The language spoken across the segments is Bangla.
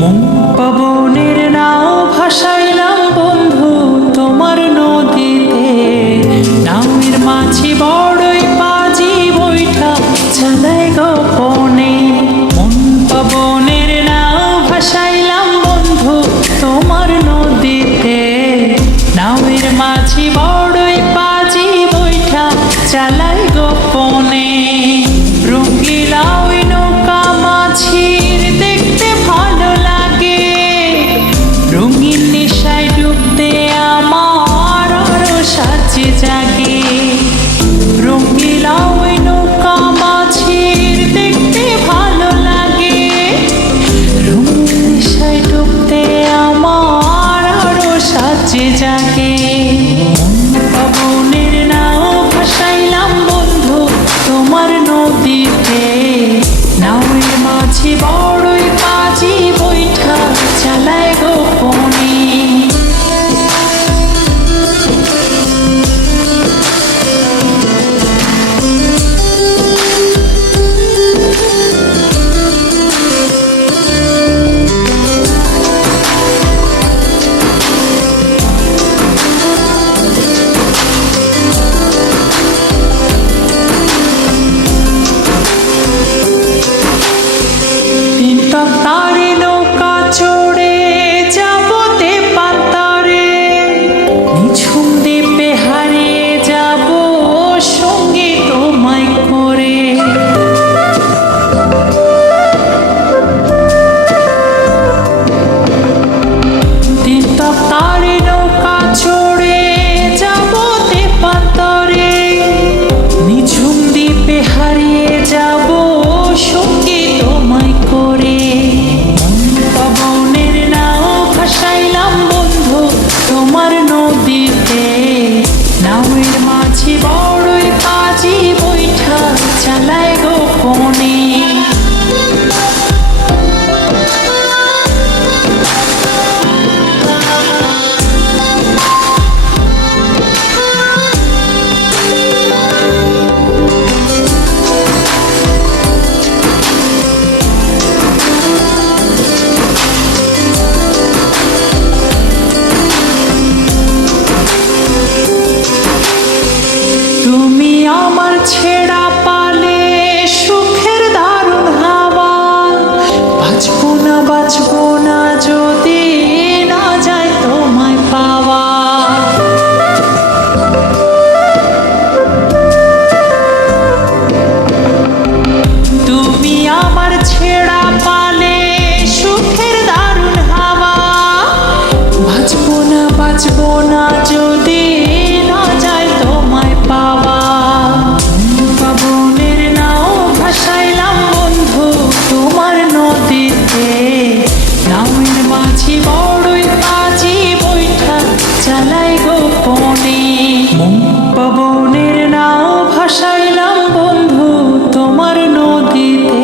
মন পবনের নাও ভাসাইলাম বন্ধু তোমার নদীতে, নামের মাঝি বড়ই পাজি বৈঠা চালাই গোপনে। মন পবনের নাও ভাসাইলাম বন্ধু তোমার নদীতে, নামের মাঝি বড়ই পাজি বৈঠা চালাই গোপনে। রঙিলা ওই নৌকা মাঝির দেখতে ভালো লাগে, রঙিন নেশায় ডুবতে আমার আরো সাজে জাগে। রঙিলা ওই নৌকা মাঝির দেখতে ভালো লাগে, রঙিন নেশায় ডুবতে আমার আরো সাজে জাগে। পবনের নাও ভাসাইলাম বন্ধু তোমার নদীতে, নাওয়ের মাঝি বড়ই পাজি বৈঠা চালায় গোপনে। তারে নৌকা চড়ে যাবো তেপান্তরে, নিঝুম দ্বীপে হারিয়ে যাবো সঙ্গে তোমায় করে। তারে নৌকা চড়ে যাবো তেপান্তরে, নিঝুম দ্বীপে হারিয়ে যাবো সঙ্গে তোমায় করে। পবনের নাও ভাসাইলাম বন্ধু তোমার নদীতে, নাওয়ের মাঝি বড়ই পাজি বৈঠা চালায় গোপনে। তুমি আমার ছেড়া পালে সুখের দারুণ হাওয়া, বাঁচবো না যদি না যায় তোমায় পাওয়া। তুমি আমার ছেড়া পালে সুখের দারুণ হাওয়া, বাঁচবো না যদি না যায় তোমায় পাওয়া। পবনের নাও ভাসাইলাম বন্ধু তোমার নদীতে, নামের মাঝি বড়ই পাজি বৈঠা চালাই গোপনে। পবনের নাও ভাসাইলাম বন্ধু তোমার নদীতে,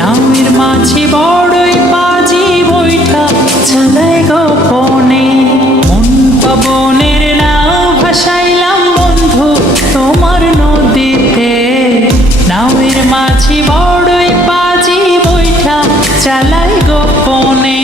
নামের মাঝি বড়ই পাজি বৈঠা চালাই গোপনে। মন পবনের নাও ভাসাইলাম বন্ধু তোমার নদীতে, নাওয়ের মাঝি বড়ই পাজি বৈঠা চালাই গোপনে।